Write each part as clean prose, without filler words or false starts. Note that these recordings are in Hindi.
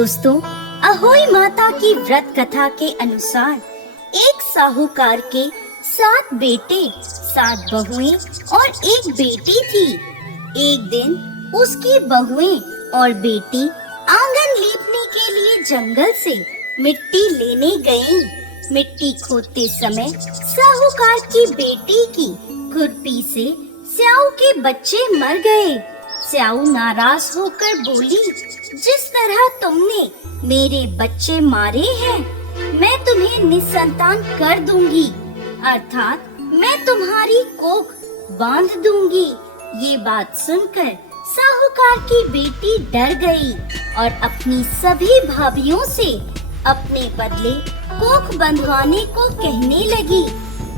दोस्तों, अहोई माता की व्रत कथा के अनुसार एक साहूकार के 7 बेटे, 7 बहुएं और एक बेटी थी। एक दिन उसकी बहुएं और बेटी आंगन लीपने के लिए जंगल से मिट्टी लेने गईं। मिट्टी खोदते समय साहूकार की बेटी की खुरपी से स्याऊ के बच्चे मर गए। स्याऊ नाराज होकर बोली, जिस तरह तुमने मेरे बच्चे मारे हैं, मैं तुम्हें निसंतान कर दूंगी, अर्थात मैं तुम्हारी कोख बांध दूंगी। ये बात सुनकर साहूकार की बेटी डर गई और अपनी सभी भाभियों से अपने बदले कोख बंधवाने को कहने लगी,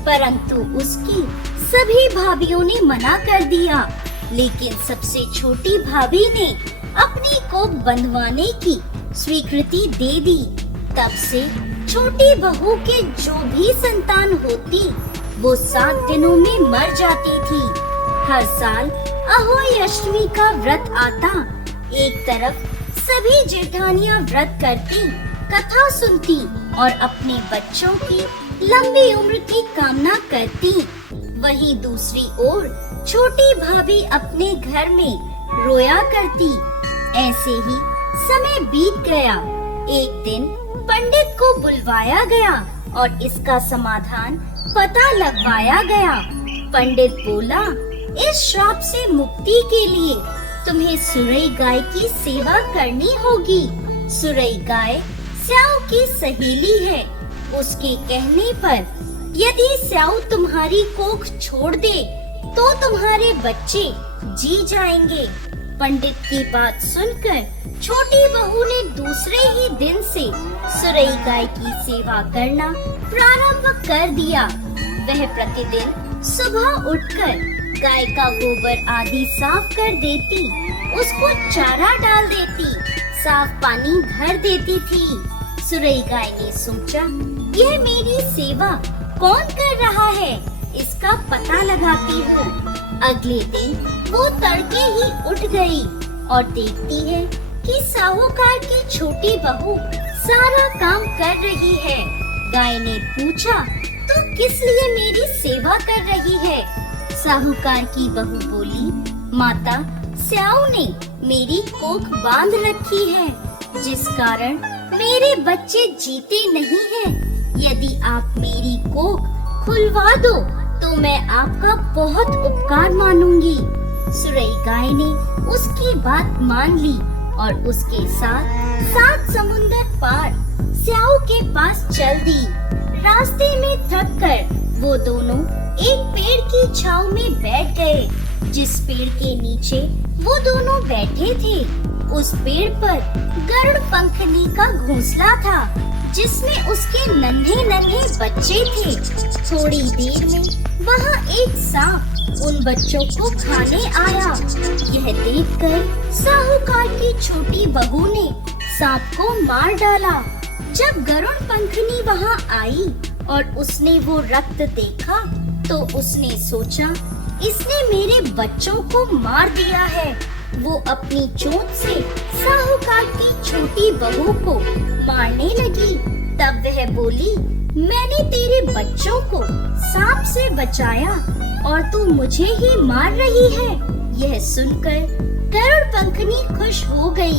परंतु उसकी सभी भाभियों ने मना कर दिया। लेकिन सबसे छोटी भाभी ने अपनी कोख बंधवाने की स्वीकृति दे दी। तब से छोटी बहू के जो भी संतान होती, वो 7 दिनों में मर जाती थी। हर साल अहोई अष्टमी का व्रत आता। एक तरफ सभी जेठानियां व्रत करती, कथा सुनती और अपने बच्चों की लंबी उम्र की कामना करती। वहीं दूसरी ओर छोटी भाभी अपने घर में रोया करती। ऐसे ही समय बीत गया। एक दिन पंडित को बुलवाया गया और इसका समाधान पता लगवाया गया। पंडित बोला, इस श्राप से मुक्ति के लिए तुम्हें सुरई गाय की सेवा करनी होगी। सुरई गाय स्याऊ की सहेली है। उसके कहने पर यदि स्याऊ तुम्हारी कोख छोड़ दे तो तुम्हारे बच्चे जी जाएंगे। पंडित की बात सुनकर छोटी बहू ने दूसरे ही दिन से सुरई गाय की सेवा करना प्रारंभ कर दिया। वह प्रतिदिन सुबह उठकर गाय का गोबर आदि साफ कर देती, उसको चारा डाल देती, साफ पानी भर देती थी। सुरई गाय ने सोचा, यह मेरी सेवा कौन कर रहा है, इसका पता लगाती हूँ। अगले दिन वो तड़के ही उठ गई और देखती है कि साहूकार की छोटी बहू सारा काम कर रही है। गाय ने पूछा, तू किस लिए मेरी सेवा कर रही है? साहूकार की बहू बोली, माता, स्याऊ ने मेरी कोख बांध रखी है, जिस कारण मेरे बच्चे जीते नहीं हैं। यदि आप मेरी कोख खुलवा दो तो मैं आपका बहुत उपकार मानूंगी। सुरई गाय ने उसकी बात मान ली और उसके साथ 7 समुंदर पार स्याऊ के पास चल दी। रास्ते में थक कर वो दोनों एक पेड़ की छांव में बैठ गए। जिस पेड़ के नीचे वो दोनों बैठे थे, उस पेड़ पर गरुड़ पंखनी का घोंसला था, जिसमें उसके नन्हे नन्हे बच्चे थे। थोड़ी देर में वहाँ एक सांप उन बच्चों को खाने आया। यह देखकर साहूकार की छोटी बहू ने सांप को मार डाला। जब गरुड़ पंखनी वहाँ आई और उसने वो रक्त देखा, तो उसने सोचा, इसने मेरे बच्चों को मार दिया है। वो अपनी चोंच से साहूकार की छोटी बहू को मारने लगी। तब वह बोली, मैंने तेरे बच्चों को सांप से बचाया और तू मुझे ही मार रही है। यह सुनकर गरुड़ पंखनी खुश हो गई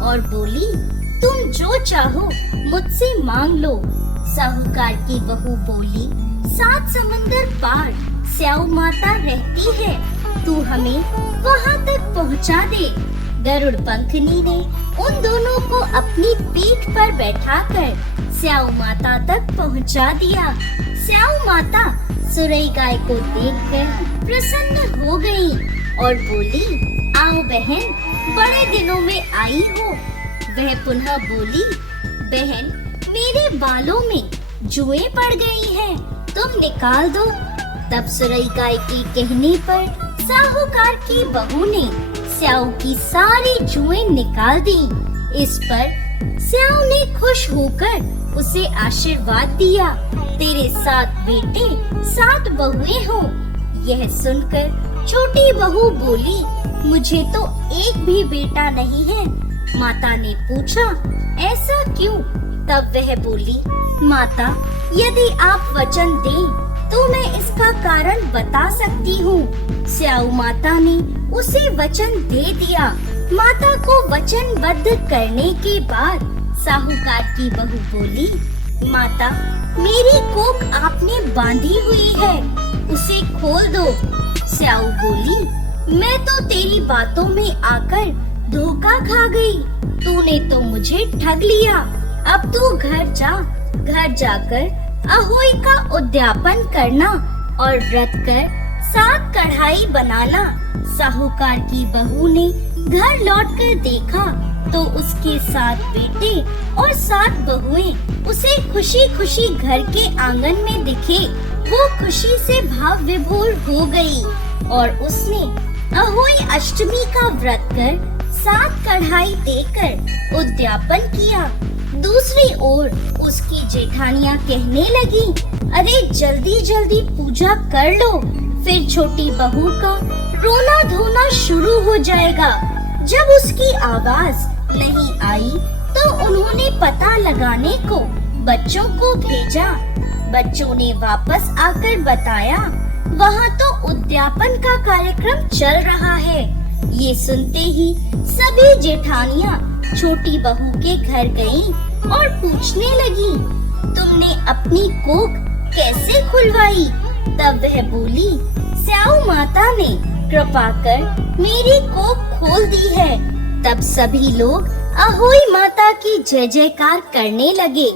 और बोली, तुम जो चाहो मुझसे मांग लो। साहूकार की बहू बोली, 7 समुंदर पार स्याऊ माता रहती है, तू हमें वहाँ तक पहुँचा दे। गरुड़ पंखनी ने उन दोनों को अपनी पीठ पर बैठाकर स्याऊ माता तक पहुँचा दिया। स्याऊ माता सुरई गाय को देखकर प्रसन्न हो गई और बोली, आओ बहन, बड़े दिनों में आई हो। वह पुनः बोली, बहन, मेरे बालों में जुएं पड़ गई हैं, तुम निकाल दो। तब सुरई गाय के कहने पर साहूकार की बहू ने स्याऊ की सारी जुएं निकाल दी। इस पर स्याऊ ने खुश होकर उसे आशीर्वाद दिया, तेरे 7 बेटे 7 बहुएं हो। यह सुनकर छोटी बहू बोली, मुझे तो एक भी बेटा नहीं है। माता ने पूछा, ऐसा क्यों? तब वह बोली, माता, यदि आप वचन दें तो मैं इसका कारण बता सकती हूँ। स्याऊ माता ने उसे वचन दे दिया। माता को वचनबद्ध करने के बाद साहूकार की बहू बोली, माता, मेरी कोख आपने बांधी हुई है, उसे खोल दो। स्याऊ बोली, मैं तो तेरी बातों में आकर धोखा खा गई। तूने तो मुझे ठग लिया। अब तू घर जा। घर जाकर अहोई का उद्यापन करना और व्रत कर 7 कढ़ाई बनाना। साहूकार की बहू ने घर लौटकर देखा तो उसके 7 बेटे और 7 बहुएं उसे खुशी खुशी घर के आंगन में दिखे। वो खुशी से भाव विभोर हो गई और उसने अहोई अष्टमी का व्रत कर 7 कढ़ाई देकर उद्यापन किया। दूसरी ओर उसकी जेठानियां कहने लगी, अरे जल्दी जल्दी पूजा कर लो, फिर छोटी बहू का रोना धोना शुरू हो जाएगा। जब उसकी आवाज नहीं आई तो उन्होंने पता लगाने को बच्चों को भेजा। बच्चों ने वापस आकर बताया, वहाँ तो उद्यापन का कार्यक्रम चल रहा है। ये सुनते ही सभी जेठानियां छोटी बहू के घर गईं और पूछने लगी, तुमने अपनी कोख कैसे खुलवाई? तब वह बोली, स्याऊ माता ने कृपा कर मेरी कोख खोल दी है। तब सभी लोग अहोई माता की जय जयकार करने लगे।